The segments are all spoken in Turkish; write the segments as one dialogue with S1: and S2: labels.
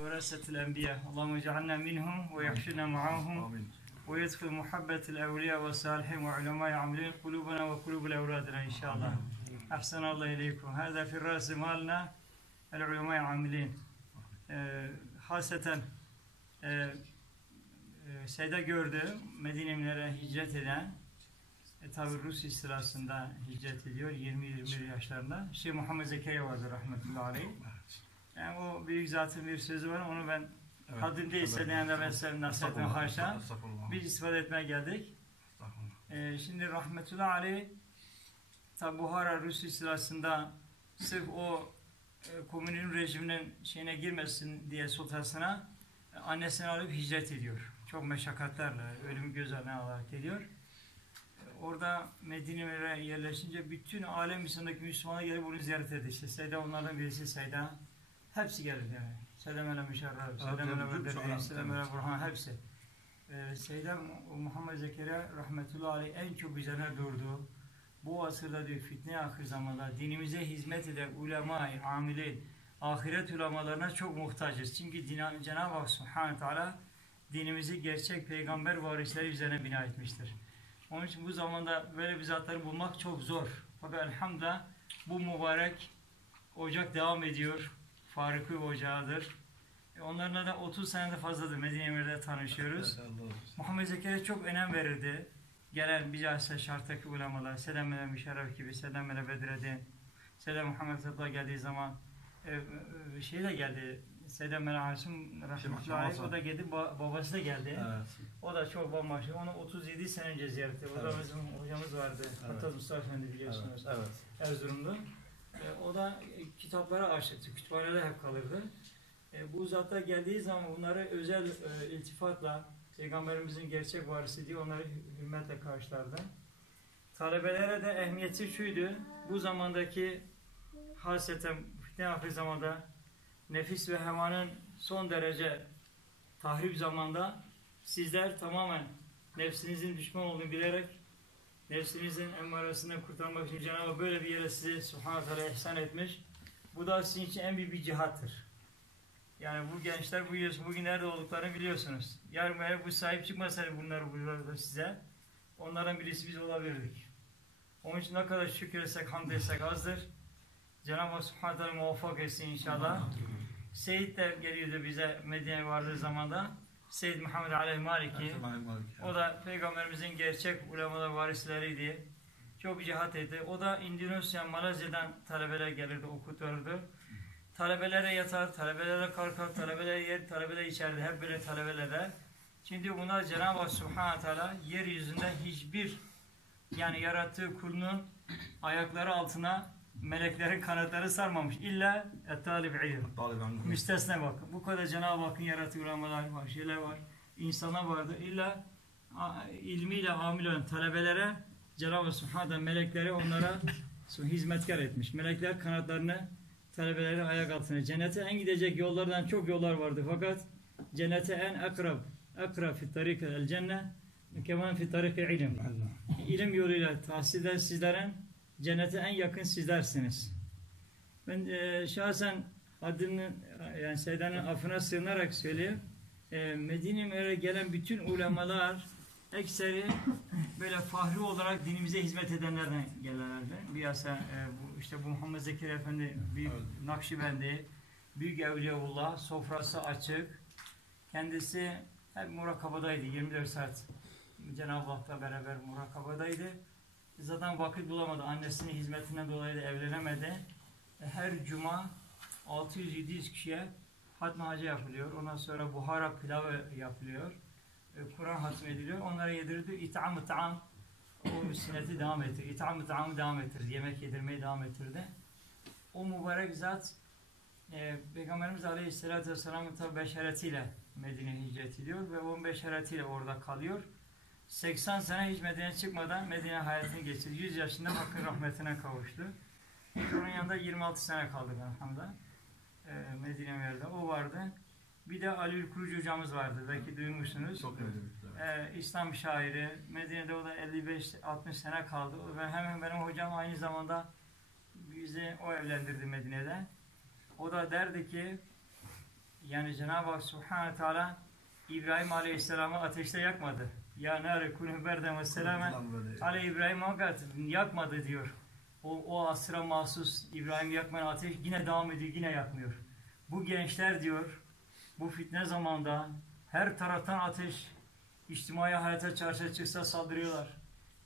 S1: ورثة الأنبياء اللهم اجعلنا منهم ويحشنا معهم
S2: Amin.
S1: ويدخل محبة الأولياء والصالحين وعلماء عاملين قلوبنا وقلوب أولادنا إن شاء الله أحسن الله إليكم هذا في الرأس مالنا العلماء عاملين Ee, haseten e, e, şeyde gördüm Medine Münevvere'ye hicret eden e, tabi Rus istilasında hicret ediyor 20-21 yaşlarında. Şey Muhammed Zekeriya vardı rahmetullahi aleyh. Yani o büyük zatın bir sözü var onu ben
S2: Evet.
S1: haddim değilse de ben size karşı
S2: estağfurullah.
S1: biz istifade etmeye geldik. Ee, şimdi rahmetullahi aleyh tabi Buhara Rus istilasında sırf o e, komünün rejiminin şeyine girmesin diye sultasına e, annesini alıp hicret ediyor. Çok meşakkatlerle ölümü göz önüne alarak ediyor. E, Orada Medine'ye yerleşince bütün alem dışındaki Müslümanlar gelip onu ziyaret ediyor. İşte Seyda onlardan birisi Seyda. Hepsi geldi yani. Seyda Mela Müşerref, Seyda
S2: önemli.
S1: Mela Burhan hepsi. Ee, Seyda Mu- Muhammed Zekeriya rahmetullahi aleyh en çok üzerine durdu. Bu asırda diyor fitne ahir zamanda dinimize hizmet eden ulema-i amilin ahiret ulamalarına çok muhtacız. Çünkü Cenab-ı Hak subhanahu teala dinimizi gerçek peygamber varisleri üzerine bina etmiştir. Onun için bu zamanda böyle bir zatları bulmak çok zor. Fakat elhamdülillah bu mübarek ocak devam ediyor. Faruk'u ocağıdır. E, Onlarla da 30 senede fazladır Medine Emir'de tanışıyoruz.
S2: Evet.
S1: Muhammed Zekeriya çok önem verirdi. Gelen bilhassa şarttaki ulamalar, Sedem Mele Müşerref gibi, Sedem Mele Bedreddin, Sedem Muhammed Fethullah geldiği zaman e, e, şey de geldi, Sedem Mele Hasim Rahmetullahi aleyh, o da geldi, ba- babası da geldi.
S2: Evet.
S1: O da çok bambaşka. Onu 37 sene önce ziyaret etti. O da
S2: Evet.
S1: bizim hocamız vardı.
S2: Evet.
S1: Hatta Mustafa Efendi biliyorsunuz.
S2: Evet.
S1: Erzurum'da. E, o da e, kitaplara aşıktı. Kütüphanede hep kalırdı. E, bu zatlar geldiği zaman bunları özel e, iltifatla Peygamberimizin gerçek varisi diye onları hü- hürmetle karşılardı. Talebelere de ehemmiyeti şuydu. Bu zamandaki haseten fitne ahir zamanda nefis ve hevanın son derece tahrip zamanda sizler tamamen nefsinizin düşman olduğunu bilerek nefsinizin emmaresinden kurtarmak için Cenab-ı böyle bir yere sizi subhanahu teala ihsan etmiş. Bu da sizin için en büyük bir cihattır. Yani bu gençler biliyorsunuz, bugün nerede olduklarını biliyorsunuz. Yarın eğer bu sahip çıkmasaydı bunları burada size, onlardan birisi biz olabilirdik. Onun için ne kadar şükür etsek, hamd etsek azdır. Cenab-ı Hak subhanahu teala muvaffak etsin inşallah. Seyit de geliyordu bize Medine'ye vardığı zamanda. Seyyid Muhammed Aleyh Maliki. O da Peygamberimizin gerçek ulemalar varisleriydi. Çok cihat etti. O da Endonezya, Malezya'dan talebeler gelirdi, okuturdu. Talebelere yatar, talebelere kalkar, talebelere yer, talebeler içeride. Hep böyle talebelere. Çünkü bunlar Cenab-ı Hak Subhanahu Teala yeryüzünde hiçbir yani yarattığı kulunun ayakları altına meleklerin kanatları sarmamış. İlla et-talib ilim. Müstesne bakın. Bu kadar Cenab-ı Hakk'ın yarattığı ulamalar var, şeyler var. İnsana vardı. İlla ilmiyle amil olan talebelere Cenab-ı Hak Subhanahu melekleri onlara hizmetkar etmiş. Melekler kanatlarını talebeleri ayak altına. Cennete en gidecek yollardan çok yollar vardı. Fakat cennete en akrab, akrab fi tarike el cenne keman fi tarike ilim. İlim yoluyla tahsilden sizlerin cennete en yakın sizlersiniz. Ben e, şahsen haddinin yani Seydan'ın affına sığınarak söyleyeyim. E, Medine'ye gelen bütün ulemalar ekseri böyle fahri olarak dinimize hizmet edenlerden gelirlerdi. Bilhassa e, bu, işte bu Muhammed Zekeriya Efendi büyük
S2: Evet.
S1: Nakşibendi, büyük Evliyaullah, sofrası açık. Kendisi hep murakabadaydı 24 saat. Cenab-ı Hak'la beraber murakabadaydı. Zaten vakit bulamadı. Annesinin hizmetinden dolayı da evlenemedi. E, Her cuma 600-700 kişiye hatma hacı yapılıyor. Ondan sonra buhara pilavı yapılıyor. E, Kur'an hatmediliyor. Onlara yedirildi. İt'am-ı ta'am o sünneti devam ettir. İt'am-ı ta'am devam ettir. Yemek yedirmeyi devam ettirdi. O mübarek zat e, Peygamberimiz Aleyhisselatü Vesselam'ın tabi beşeretiyle Medine'ye hicret ediyor ve o beşeretiyle orada kalıyor. 80 sene hiç Medine çıkmadan Medine hayatını geçirdi. 100 yaşında Hakk'ın rahmetine kavuştu. Biz onun yanında 26 sene kaldık elhamdülillah. Ee, Medine Mevla'da. O vardı. Bir de Ali Kurucu hocamız vardı. Belki duymuşsunuz.
S2: Çok önemli.
S1: Ee, İslam şairi. Medine'de o da 55-60 sene kaldı. Ve hemen benim hocam aynı zamanda bizi o evlendirdi Medine'de. O da derdi ki yani Cenab-ı Hak Subhanahu Teala İbrahim Aleyhisselam'ı ateşte yakmadı. Ya nâre kulü berden ve selamen Ale İbrahim Hakikat yakmadı diyor. O, o asra mahsus İbrahim yakmayan ateş yine devam ediyor, yine yakmıyor. Bu gençler diyor, bu fitne zamanda her taraftan ateş, içtimai hayata çarşı çıksa saldırıyorlar.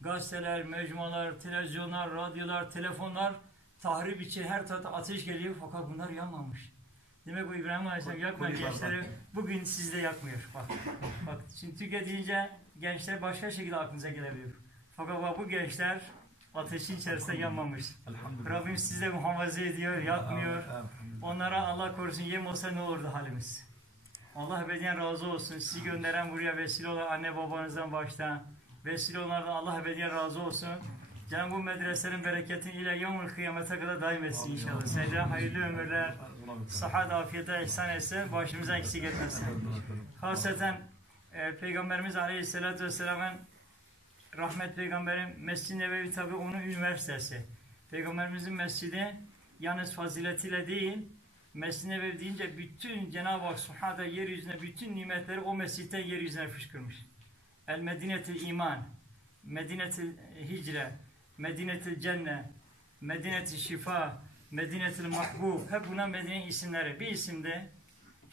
S1: Gazeteler, mecmualar, televizyonlar, radyolar, telefonlar tahrip için her tarafta ateş geliyor fakat bunlar yanmamış. Demek bu İbrahim Aleyhisselam yakmayan gençleri bugün sizde yakmıyor. Bak, bak şimdi Türkiye deyince gençler başka şekilde aklınıza gelebilir. Fakat bu gençler ateşin içerisinde yanmamış. Rabbim sizi muhafaza ediyor, yakmıyor. Onlara Allah korusun yem olsa ne olurdu halimiz? Allah ebediyen razı olsun. Sizi gönderen buraya vesile olan anne babanızdan başta. Vesile onlardan Allah ebediyen razı olsun. Cenab-ı bu medreselerin bereketini ile yevmül kıyamete kadar daim etsin inşallah. Size hayırlı ömürler, sıhhat, afiyete ihsan etsin, başımıza eksik etmesin. Haseten e, Peygamberimiz Aleyhisselatü Vesselam'ın rahmet peygamberin Mescid-i Nebevi tabi onun üniversitesi. Peygamberimizin mescidi yalnız faziletiyle değil, Mescid-i Nebevi deyince bütün Cenab-ı Hak Subhanahu yeryüzüne bütün nimetleri o mescitten yeryüzüne fışkırmış. El Medinetil İman, Medinetil Hicre, Medinetil Cenne, Medinetil Şifa, Medinetil Mahbub, hep buna Medine isimleri. Bir isimde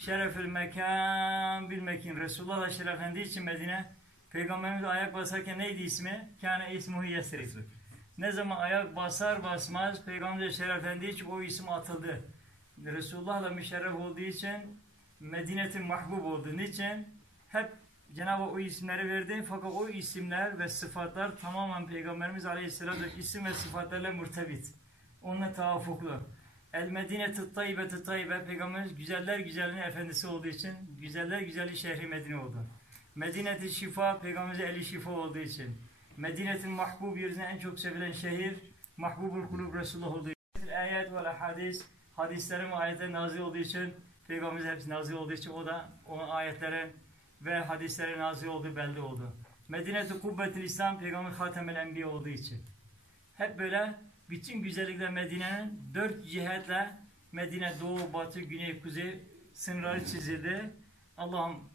S1: Şerefül Mekan bil Mekin, Resulullah da şereflendiği için Medine, Peygamberimiz ayak basarken neydi ismi? Kâne ismuhu Yesrib. Ne zaman ayak basar basmaz Peygamber şereflendiği için o isim atıldı. Resulullah'la müşerref olduğu için Medine'tin mahbub olduğu için hep Cenab-ı o isimleri verdi fakat o isimler ve sıfatlar tamamen Peygamberimiz Aleyhisselatü isim ve sıfatlarla murtebit. Onunla tavafuklu. El Medine-tı Tayyibe-tı Tayyibe Peygamberimiz güzeller güzelliğinin efendisi olduğu için güzeller güzeli şehri Medine oldu. Medine-i Şifa Peygamberimizin eli şifa olduğu için. Medine'tin mahbub yeryüzünde en çok sevilen şehir Mahbubul Kulub Resulullah olduğu için. Ayet ve hadis hadislerin ve nazil olduğu için Peygamberimiz hepsi nazil olduğu için o da o ayetlerin ve hadislerin nazil olduğu belli oldu. Medine-i Kubbetil İslam Peygamber Hatemel Enbiya olduğu için. Hep böyle bütün güzellikler Medine'nin dört cihetle Medine doğu, batı, güney, kuzey sınırları çizildi. Allah'ım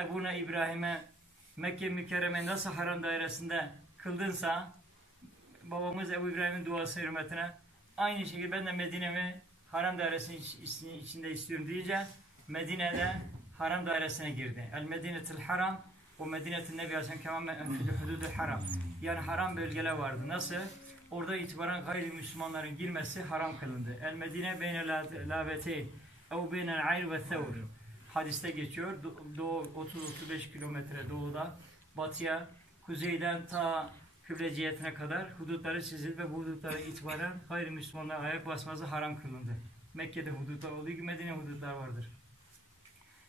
S1: Ebuna İbrahim'e Mekke mükerreme nasıl haram dairesinde kıldınsa babamız Ebu İbrahim'in duası hürmetine aynı şekilde ben de Medine'mi haram dairesinin içinde istiyorum deyince Medine'de haram dairesine girdi. El Medinetil Haram o Medinetil Nebi Aleyhisselam kemal hududul haram. Yani haram bölgeler vardı. Nasıl? Orada itibaren gayrimüslimlerin girmesi haram kılındı. El Medine beyne laveteyn ev beynel ayr ve thevr hadiste geçiyor. Doğu 30-35 kilometre doğuda batıya, kuzeyden ta kıble cihetine kadar hudutları çizildi ve bu hudutlara itibaren gayrimüslimler ayak basması haram kılındı. Mekke'de hudutlar olduğu gibi Medine hudutlar vardır.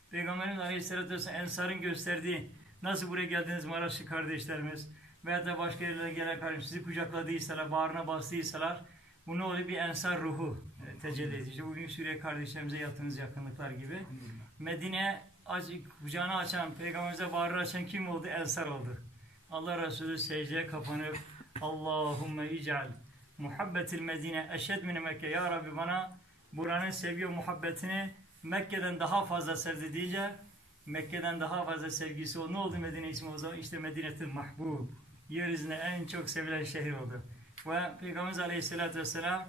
S1: Peygamberimiz Aleyhisselatü Vesselam Ensar'ın gösterdiği nasıl buraya geldiniz Maraşlı kardeşlerimiz veya da başka yerlere gelen kardeşler sizi kucakladıysalar, bağrına bastıysalar bu ne oluyor? Bir ensar ruhu e, tecelli edici. Bugün Suriye kardeşlerimize yaptığınız yakınlıklar gibi. Medine kucağını açan, peygamberimize bağrı açan kim oldu? Ensar oldu. Allah Resulü secdeye kapanıp Allahümme ical muhabbetil Medine eşed mine Mekke. Ya Rabbi bana buranın sevgi ve muhabbetini Mekke'den daha fazla sevdi deyince Mekke'den daha fazla sevgisi o. Ne oldu Medine ismi o zaman? İşte Medine'tin mahbub. Yeryüzünde en çok sevilen şehir oldu. Ve Peygamberimiz Aleyhisselatü Vesselam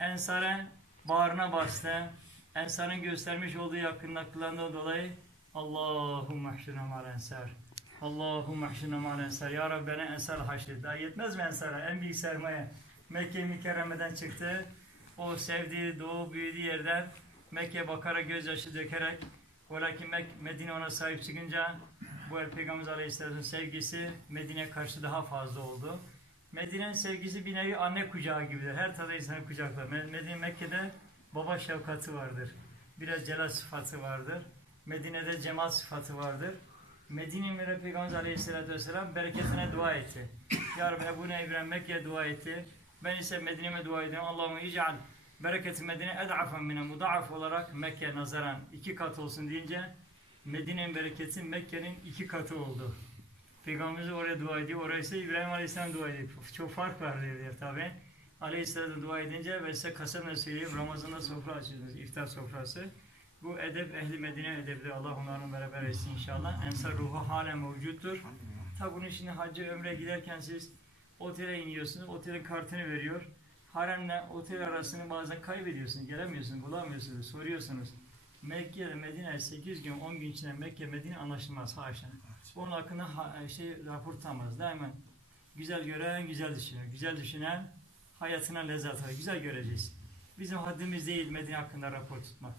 S1: Ensar'a bağrına bastı. Ensar'ın göstermiş olduğu yakınlıklarından dolayı Allahümme ahşina mal ensar. Allahümme ahşina mal ensar. Ya Rabbi bana ensar haşret. Daha yetmez mi ensara? En büyük sermaye. Mekke-i Mükerreme'den çıktı. O sevdiği, doğu büyüdüğü yerden Mekke'ye bakarak gözyaşı dökerek Velakin Medine ona sahip çıkınca bu el Peygamber Aleyhisselam'ın sevgisi Medine karşı daha fazla oldu. Medine'nin sevgisi bir nevi anne kucağı gibidir. Her tarafta insanı kucaklar. Medine Mekke'de baba şefkati vardır. Biraz celal sıfatı vardır. Medine'de cemal sıfatı vardır. Medine'nin Peygamber Aleyhisselatü Vesselam bereketine dua etti. Ya Rabbi Ebu İbrahim Mekke'ye dua etti. Ben ise Medine'me dua ediyorum. Allah'ım ical bereketi Medine ed'afen mine mudaaf olarak Mekke nazaran iki kat olsun deyince Medine'nin bereketi Mekke'nin iki katı oldu. Peygamberimiz oraya dua ediyor. Oraya ise İbrahim Aleyhisselam dua ediyor. Çok fark var diyor tabi. Aleyhisselam dua edince ve size kasem söyleyeyim Ramazan'da sofra açıyorsunuz. iftar sofrası. Bu edep ehli Medine edebi Allah onların beraber etsin inşallah. Ensar ruhu halen mevcuttur. Tabi bunun şimdi hacı ömre giderken siz otele iniyorsunuz. Otelin kartını veriyor. Haremle otel arasını bazen kaybediyorsunuz. Gelemiyorsunuz, bulamıyorsunuz. Soruyorsunuz. Mekke ile Medine 8 gün 10 gün içinde Mekke Medine anlaşılmaz haşa. Onun hakkında ha- şey rapor tutamaz. Daima güzel gören güzel düşünür. Güzel düşünen hayatına lezzet alır. Güzel göreceğiz. Bizim haddimiz değil Medine hakkında rapor tutmak.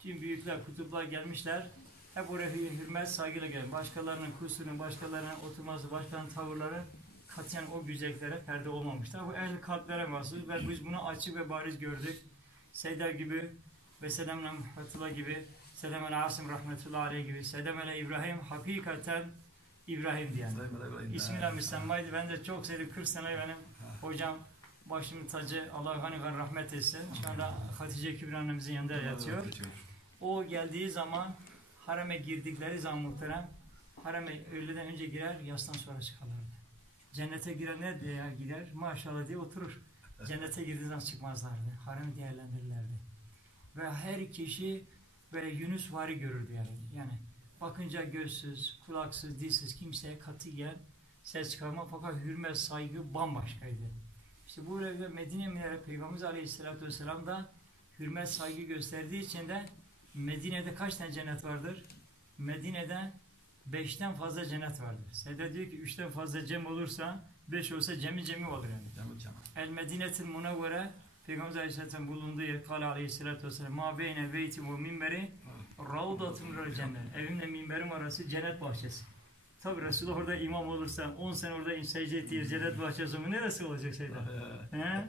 S1: Tüm büyükler, kutuplar gelmişler. Hep oraya hür- hürmet, saygıyla gelin. Başkalarının kusurunu, başkalarının oturması, başkalarının tavırları katiyen o güzelliklere perde olmamışlar. Bu ehl kalplere mahsus ve biz bunu açık ve bariz gördük. Seyder gibi ve Sedem Rahmetullah gibi, Sedem el Asim Rahmetullah Aleyh gibi, Sedem el İbrahim hakikaten İbrahim diyen. İsmiyle müsemmaydı. Ben de çok sevdim. 40 sene benim hocam başımın tacı Allah hani rahmet etsin. Şu anda Hatice Kübra annemizin yanında yatıyor. O geldiği zaman hareme girdikleri zaman muhterem hareme öğleden önce girer yastan sonra çıkarlardı. Cennete girenler diye gider maşallah diye oturur. Cennete girdiği zaman çıkmazlardı. Haremi değerlendirirlerdi. Ve her kişi böyle Yunus vari görürdü yani. Yani bakınca gözsüz, kulaksız, dilsiz kimseye katiyen ses çıkarma fakat hürmet, saygı bambaşkaydı. İşte bu Medine Münevvere Peygamberimiz Aleyhisselatü Vesselam da hürmet, saygı gösterdiği için de Medine'de kaç tane cennet vardır? Medine'de beşten fazla cennet vardır. Seyde diyor ki üçten fazla cem olursa beş olsa cemi cemi olur yani. El Medine'til Munevvere Peygamber Aleyhisselam bulunduğu yer Kale Aleyhisselatü Vesselam Ma beyne beyti ve minberi Ravdatun minel cennet Evimle minberim arası cennet bahçesi. Tabi Resulullah orada imam olursa 10 sene orada secde ettiği cennet bahçesi mi neresi olacak şeyden? He?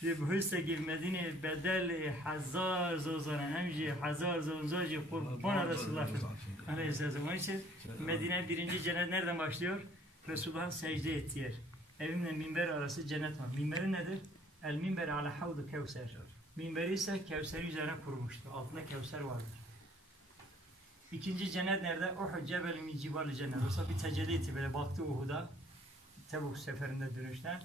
S1: Ki Medine bedel hazar zozana emci hazar zozaci kurban Resulullah Aleyhisselam. Onun için Medine birinci cennet nereden başlıyor? Resulullah'ın secde ettiği yer. Evimle minber arası cennet var. Minberi nedir? El minber ala havdu kevser. Minberi ise Kevser'i üzerine kurmuştur. Altında Kevser vardır. İkinci cennet nerede? Uhud cebeli min cibali cennet. Oysa bir tecelli etti böyle baktı Uhud'a. Tebuk seferinde dönüşte.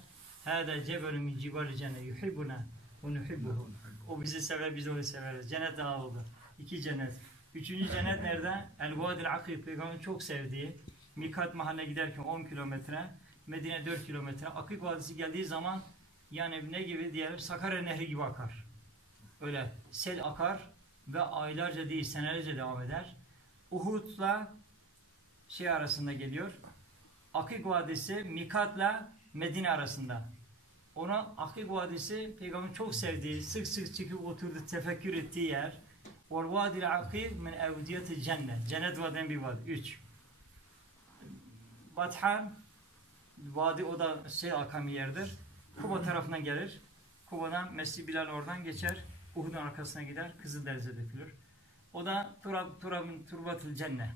S1: Hâdâ cebeli min cibali cennet. Yuhibbuna ve nuhibbuhu. O bizi sever, biz onu severiz. Cennet daha oldu. İki cennet. Üçüncü cennet nerede? El Vadil Akib. Peygamberin çok sevdiği. Mikat mahalle giderken 10 kilometre. Medine 4 kilometre. Akik Vadisi geldiği zaman yani ne gibi diyelim Sakarya Nehri gibi akar. Öyle sel akar ve aylarca değil senelerce devam eder. Uhud'la şey arasında geliyor. Akik Vadisi Mikat'la Medine arasında. Ona Akik Vadisi peygamberin çok sevdiği, sık sık çıkıp oturdu, tefekkür ettiği yer. Vel vadil akik min evdiyeti cennet. Cennet vadinin bir vadi. Üç. Bathan vadi o da şey akan yerdir. Kuba tarafından gelir. Kuba'dan Mescid Bilal oradan geçer. Uhud'un arkasına gider. Kızılderiz'e dökülür. O da Turab, Turab'ın Turbatıl Cennet.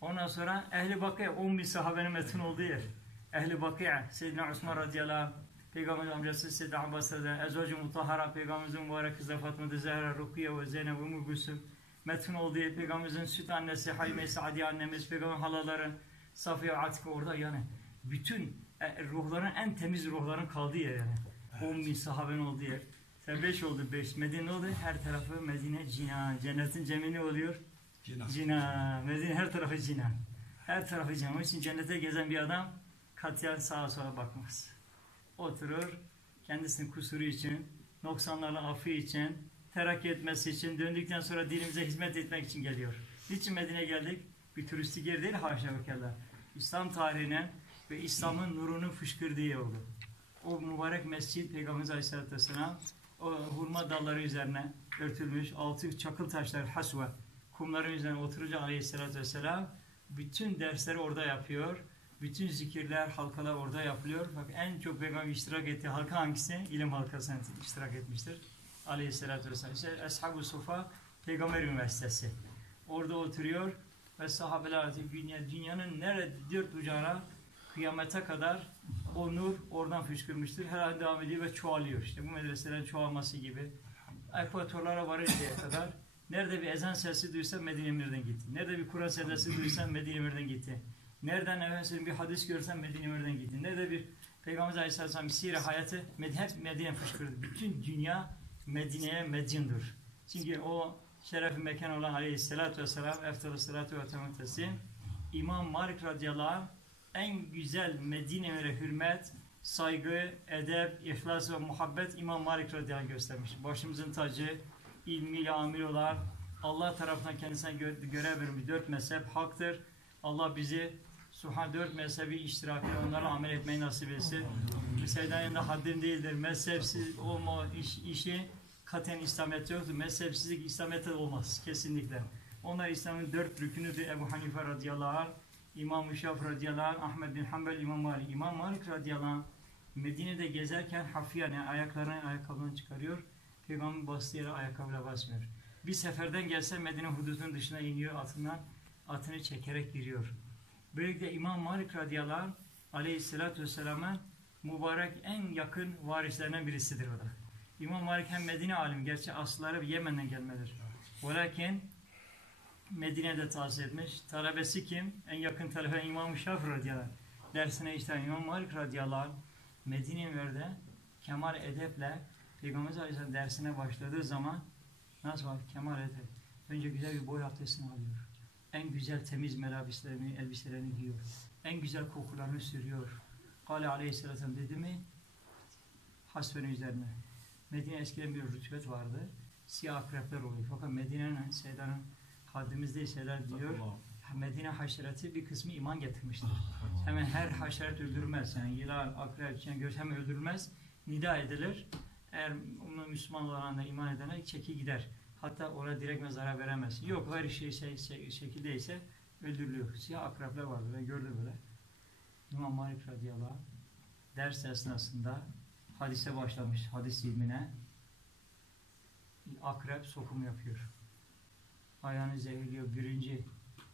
S1: Ondan sonra Ehli Bakıya 10 bin sahabenin metin olduğu yer. Ehli Bakıya Seyyidina Osman radıyallahu anh Peygamber amcası Seyyidina Abbas radıyallahu anh Ezvacı Mutahara Peygamberimizin mübarek kızı Fatma Zehra Rukiye ve Zeynep ve Ümmü Gülsüm metin olduğu yer. Peygamberimizin süt annesi Hayme Sadiye annemiz Peygamber halaları Safiye Atika orada yani bütün ruhların en temiz ruhların kaldığı yer yani. 10 bin sahabenin olduğu yer. Sen 5 oldu 5. Medine oldu her tarafı Medine cinan. Cennetin cemini oluyor. Cinan. Medine her tarafı cinan. Her tarafı cinan. Onun için cennete gezen bir adam katiyen sağa sola bakmaz. Oturur, kendisinin kusuru için, noksanlarla affı için, terakki etmesi için, döndükten sonra dinimize hizmet etmek için geliyor. Niçin Medine geldik? Bir turistik yer değil haşa ve kella. İslam tarihine ve İslam'ın nurunun fışkırdığı oldu. O mübarek mescid Peygamberimiz Aleyhisselatü Vesselam o hurma dalları üzerine örtülmüş altı çakıl taşlar hasve kumların üzerine oturunca Aleyhisselatü Vesselam bütün dersleri orada yapıyor. Bütün zikirler, halkalar orada yapılıyor. Bak en çok peygamber iştirak ettiği halka hangisi? İlim halkasına iştirak etmiştir. Aleyhisselatü Vesselam. İşte Ashab-ı Sufa Peygamber Üniversitesi. Orada oturuyor ve sahabeler dünya, dünyanın nerede dört bucağına kıyamete kadar o nur oradan fışkırmıştır. Her an devam ediyor ve çoğalıyor. İşte bu medreselerin çoğalması gibi. Ekvatorlara varıncaya kadar nerede bir ezan sesi duysan Medine Emir'den gitti. Nerede bir Kur'an sedası duysan Medine Emir'den gitti. Nereden efendim bir hadis görsen Medine Emir'den gitti. Nerede bir Peygamber Aleyhisselam sire hayatı hep Medine fışkırdı. Bütün dünya Medine'ye medyundur. Çünkü o şerefi mekan olan aleyhissalatü vesselam eftalı salatu ve teslim İmam Malik radıyallahu anh en güzel Medine'ye hürmet, saygı, edep, ihlas ve muhabbet İmam Malik radıyallahu göstermiş. Başımızın tacı, ilmiyle amir olan, Allah tarafından kendisine gö- görev vermiş dört mezhep haktır. Allah bizi Subhan dört mezhebi iştirakıyla onlara amel etmeyi nasip etsin. Mesela yanında haddim değildir. Mezhepsiz olma iş, işi katen İslamiyet'te yoktur. Mezhepsizlik İslamiyet'te olmaz kesinlikle. Onlar İslam'ın dört rükünüdür. Ebu Hanife radıyallahu anh, İmam-ı Şaf radıyallahu anh, Ahmed bin Hanbel, İmam Malik. İmam Malik radıyallahu anh Medine'de gezerken hafiyen yani ayaklarını ayakkabıdan çıkarıyor. Peygamber bastığı yere ayakkabıyla basmıyor. Bir seferden gelse Medine hududunun dışına iniyor atından atını çekerek giriyor. Böylelikle İmam Malik radıyallahu anh aleyhissalatü vesselam'a mübarek en yakın varislerinden birisidir o da. İmam Malik hem Medine alim, gerçi asılları Yemen'den gelmedir. Velakin Medine'de tahsil etmiş. Talebesi kim? En yakın talebe İmam-ı Şafii radıyallahu anh. Dersine işte İmam Malik radıyallahu anh Medine'lerde kemal edeple Peygamber Aleyhisselam dersine başladığı zaman nasıl var? Kemal edep. Önce güzel bir boy abdestini alıyor. En güzel temiz melabislerini, elbiselerini giyiyor. En güzel kokularını sürüyor. Kale aleyhisselam dedi mi? Hasbenin üzerine. Medine eskiden bir rütbet vardı. Siyah akrepler oluyor. Fakat Medine'nin, Seydan'ın haddimizde şeyler diyor. Medine haşereti bir kısmı iman getirmiştir. Hemen her haşeret öldürmez. Yani yılan, akrep, göz hemen öldürmez. Nida edilir. Eğer Müslüman olan da iman edene çeki gider. Hatta ona direkt zarar veremez. Yok her şey, şey, şey şekilde ise öldürülüyor. Siyah akrepler vardı. Ben gördüm böyle. İmam Malik radıyallahu anh, ders esnasında hadise başlamış. Hadis ilmine akrep sokum yapıyor. Ayağını zehirliyor. Birinci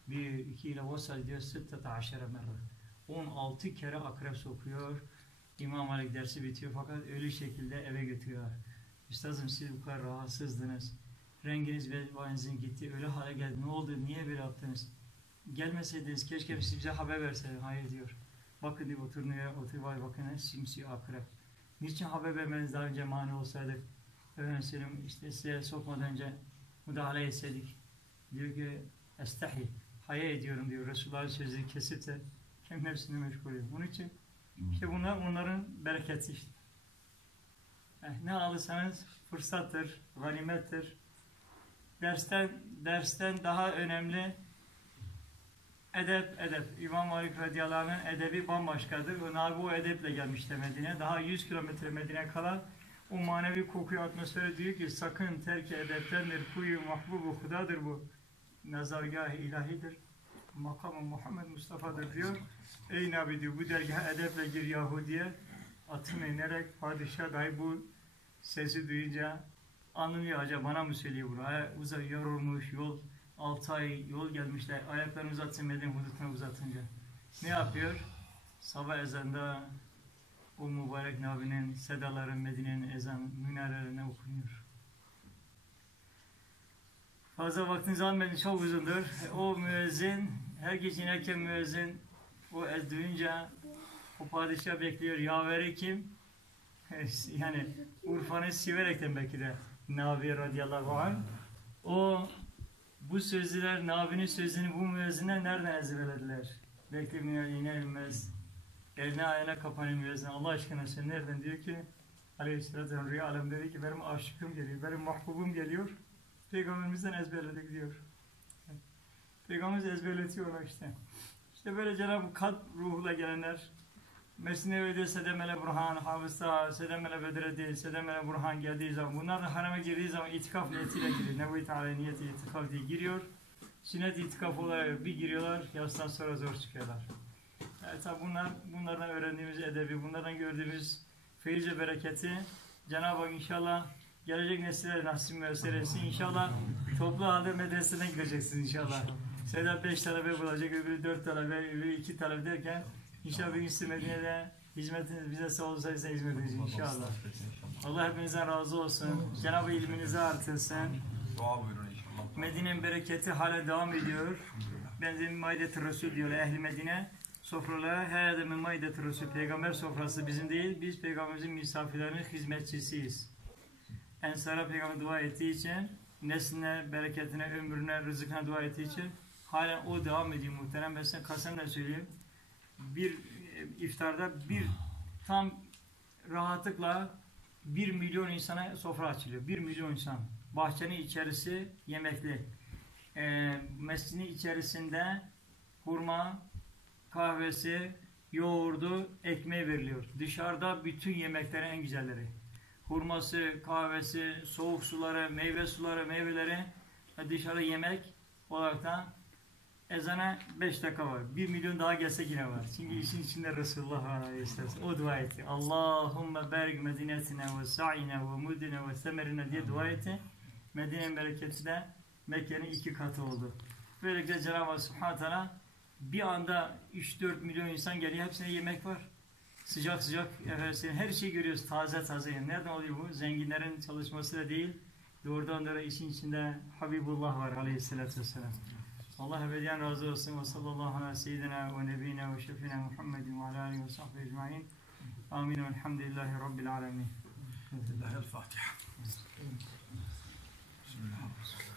S1: bir, iki ile vasal diyor sıttata aşere merre. 16 kere akrep sokuyor. İmam Malik dersi bitiyor fakat ölü şekilde eve götürüyorlar. Üstazım siz bu kadar rahatsızdınız. Renginiz ve benzin gitti. Öyle hale geldi. Ne oldu? Niye böyle yaptınız? Gelmeseydiniz keşke siz bize haber verseydiniz. Hayır diyor. Bakın diyor oturmaya otur vay bakın simsiyah akrep. Niçin haber vermeniz daha önce mani olsaydık? Efendim işte size sokmadan önce müdahale etseydik. Diyor ki estahi haya ediyorum diyor Resulullah'ın sözü kesip de kendi nefsini meşgul ediyor. Bunun için işte bunlar onların bereketi işte. Eh, ne alırsanız fırsattır, ganimettir. Dersten dersten daha önemli edep edep. İmam Malik radıyallahu anh'ın edebi bambaşkadır. O Nabi o edeple gelmişti Medine. Daha 100 kilometre Medine kalan o manevi kokuyu atmosferi diyor ki sakın terk edeptendir. Kuyu mahbubu hudadır bu. Nazargah ilahidir. Makamı Muhammed Mustafa'dır diyor. Ey Nabi diyor bu dergaha edeple gir Yahudi'ye. Atını inerek padişah dahi bu sesi duyunca anlıyor acaba bana mı söylüyor bunu? Aya, uzak yorulmuş yol 6 ay yol gelmişler. Ayaklarını uzatsın Medine hudutuna uzatınca. Ne yapıyor? Sabah ezanda o mübarek Nabi'nin sedaları Medine'nin ezan minarelerine okunuyor. Fazla vaktinizi almayın çok uzundur. O müezzin, her gece inerken müezzin o ez duyunca o padişah bekliyor. Yaveri kim? yani Urfa'nın Siverek'ten belki de Nabi radıyallahu anh. O bu sözler, Nabi'nin sözünü bu müezzinler nereden ezberlediler? Belki iner inmez. Eline ayağına kapanıyor müezzin. Allah aşkına sen nereden? Diyor ki Aleyhisselatü Vesselam Rüya Alem dedi ki benim aşıkım geliyor, benim mahbubum geliyor. Peygamberimizden ezberledik diyor. Peygamberimiz ezberletiyor ona işte. İşte böyle Cenab-ı Kalp ruhuyla gelenler Mesnevi'de Sedemele Burhan, Hafız'da Sedemele Bedreddin, Sedemele Burhan geldiği zaman bunlar da harama girdiği zaman itikaf niyetiyle giriyor. Nebi Teala niyeti itikaf diye giriyor. Sünnet itikaf olarak bir giriyorlar, yastan sonra zor çıkıyorlar. Yani tabi bunlar, bunlardan öğrendiğimiz edebi, bunlardan gördüğümüz feyiz ve bereketi Cenab-ı Hak inşallah gelecek nesillere nasip müessir etsin. İnşallah toplu halde medreseden gireceksiniz inşallah. Sedat beş talebe bulacak, öbürü dört talebe, öbürü iki talebe derken İnşallah bir gün Medine'de hizmetiniz bize sağ olsaysa hizmet edeceğiz inşallah. Allah hepinizden razı olsun. Cenab-ı ilminizi artırsın.
S2: Dua buyurun inşallah.
S1: Medine'nin bereketi hala devam ediyor. Benzin Maidet-i Resul diyorlar ehli Medine. Sofralara her adamın Maidet-i Resul. Peygamber sofrası bizim değil. Biz peygamberimizin misafirlerinin hizmetçisiyiz. Ensara peygamber dua ettiği için nesline, bereketine, ömrüne, rızkına dua ettiği için halen o devam ediyor muhterem. Ben size kasemle söyleyeyim. Bir e, iftarda bir tam rahatlıkla bir milyon insana sofra açılıyor. Bir milyon insan. Bahçenin içerisi yemekli. E, mescidin içerisinde hurma, kahvesi, yoğurdu, ekmeği veriliyor. Dışarıda bütün yemeklerin en güzelleri. Hurması, kahvesi, soğuk suları, meyve suları, meyveleri ve dışarı yemek olarak da ezana 5 dakika var. 1 milyon daha gelse yine var. Çünkü işin içinde Resulullah var aleyhisselam. O dua etti. Allahümme berik medinetine ve sa'ine ve mudine ve semerine diye dua etti. Medine'nin bereketi de Mekke'nin iki katı oldu. Böylelikle Cenab-ı Subhanahu bir anda 3-4 milyon insan geliyor. Hepsine yemek var. Sıcak sıcak efendim, her şeyi görüyoruz. Taze taze. Nereden oluyor bu? Zenginlerin çalışması da değil. Doğrudan doğru işin içinde Habibullah var aleyhissalatü vesselam. Allah ebediyen razı olsun. Ve sallallahu ala seyyidina ve nebina ve şefina Muhammedin ve ala ve sahbihi ecmain. Amin ve elhamdülillahi rabbil alemin.
S2: Bismillahirrahmanirrahim. Bismillahirrahmanirrahim.